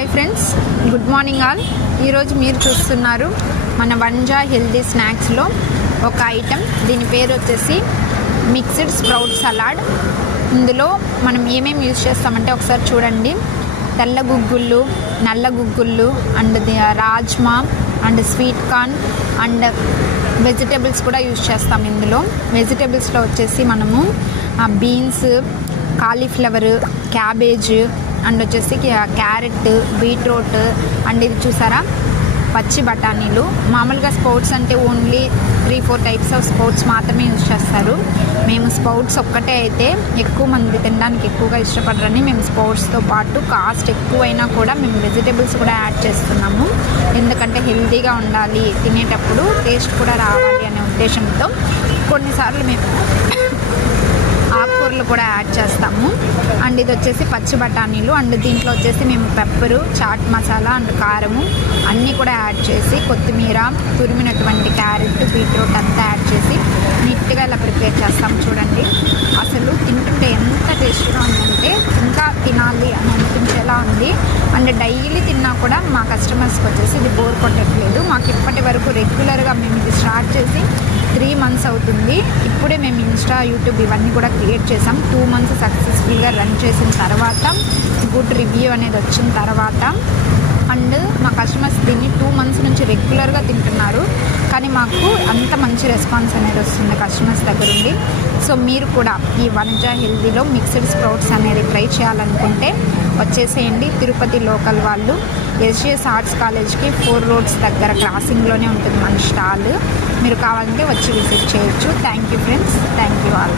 Hi friends, good morning all. ఈరోజు మీరు చూస్తున్నారు మన వన్జా హెల్దీ స్నాక్స్లో ఒక ఐటెం. దీని పేరు వచ్చేసి మిక్స్డ్ స్ప్రౌట్ సలాడ్. ఇందులో మనం ఏమేమి యూజ్ చేస్తామంటే ఒకసారి చూడండి. తెల్ల గుగ్గుళ్ళు, నల్ల గుగ్గుళ్ళు and rajma and sweet corn and vegetables కూడా యూజ్ చేస్తాం. ఇందులో వెజిటేబుల్స్లో వచ్చేసి మనము బీన్స్, కాలీఫ్లవర్, క్యాబేజ్ అండ్ వచ్చేసి క్యారెట్, బీట్రూట్ అండ్ ఇది చూసారా పచ్చి బఠానీలు. మామూలుగా స్ప్రౌట్స్ అంటే ఓన్లీ 3-4 టైప్స్ ఆఫ్ స్ప్రౌట్స్ మాత్రమే యూజ్ చేస్తారు. మేము స్ప్రౌట్స్ ఒక్కటే అయితే ఎక్కువ మంది తినడానికి ఎక్కువగా ఇష్టపడరని మేము స్ప్రౌట్స్తో పాటు కాస్ట్ ఎక్కువైనా కూడా మేము వెజిటేబుల్స్ కూడా యాడ్ చేస్తున్నాము. ఎందుకంటే హెల్తీగా ఉండాలి, తినేటప్పుడు టేస్ట్ కూడా రావాలి అనే ఉద్దేశంతో కొన్నిసార్లు మేము ఆకుకూరలు కూడా యాడ్ చేస్తాము. అండ్ ఇది వచ్చేసి పచ్చి బఠానీలు అండ్ దీంట్లో వచ్చేసి మేము పెప్పరు, చాట్ మసాలా అండ్ కారము అన్నీ కూడా యాడ్ చేసి కొత్తిమీర, తురిమినటువంటి క్యారెట్, బీట్రూట్ అంతా యాడ్ చేసి నీట్గా ఇలా ప్రిపేర్ చేస్తాము. చూడండి, అసలు తింటుంటే ఎంత టేస్ట్గా ఉందంటే ఇంకా తినాలి అని అనిపించేలా ఉంది. అండ్ డైలీ తిన్నా కూడా మా కస్టమర్స్కి వచ్చేసి ఇది బోర్ కొట్టట్లేదు. మాకు ఇప్పటి వరకు రెగ్యులర్గా మేము ఇది స్టార్ట్ చేసి 3 months అవుతుంది. ఇప్పుడే మేము ఇన్స్టా, యూట్యూబ్ ఇవన్నీ కూడా క్రియేట్ చేసాం. 2 months సక్సెస్ఫుల్గా రన్ చేసిన తర్వాత గుడ్ రివ్యూ అనేది వచ్చిన తర్వాత అండ్ మా కస్టమర్స్ దీన్ని 2 months నుంచి రెగ్యులర్గా తింటున్నారు. కానీ మాకు అంత మంచి రెస్పాన్స్ అనేది వస్తుంది కస్టమర్స్ దగ్గర ఉండి. సో మీరు కూడా ఈ వన్జా హెల్దీలో మిక్స్డ్ స్ప్రౌట్స్ అనేది ట్రై చేయాలనుకుంటే వచ్చేసేయండి. తిరుపతి లోకల్ వాళ్ళు ఎస్జిఎస్ ఆర్ట్స్ కాలేజ్కి 4 roads దగ్గర క్రాసింగ్లోనే ఉంటుంది మన స్టాల్. మీరు కావాలంటే వచ్చి విజిట్ చేయొచ్చు. Thank you friends, thank you all.